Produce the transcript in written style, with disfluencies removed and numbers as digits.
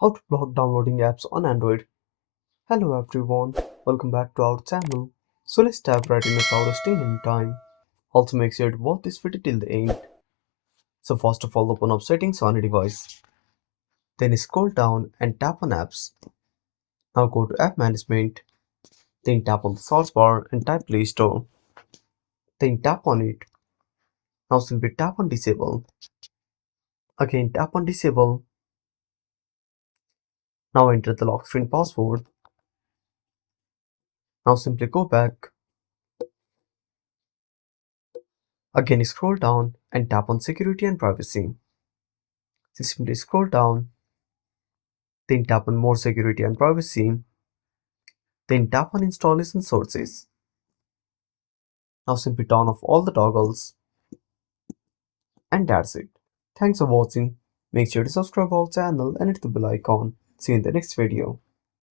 How to block downloading apps on Android. Hello everyone, welcome back to our channel. So let's dive right in without wasting any time. Also make sure to watch this video till the end. So first of all open up settings on a device. Then scroll down and tap on apps. Now go to app management. Then tap on the search bar and type Play Store. Then tap on it. Now simply tap on disable. Again tap on disable. Now enter the lock screen password. Now simply go back. Again scroll down and tap on security and privacy. Simply scroll down, then tap on more security and privacy, then tap on installation sources. Now simply turn off all the toggles and that's it. Thanks for watching. Make sure to subscribe our channel and hit the bell icon. See you in the next video.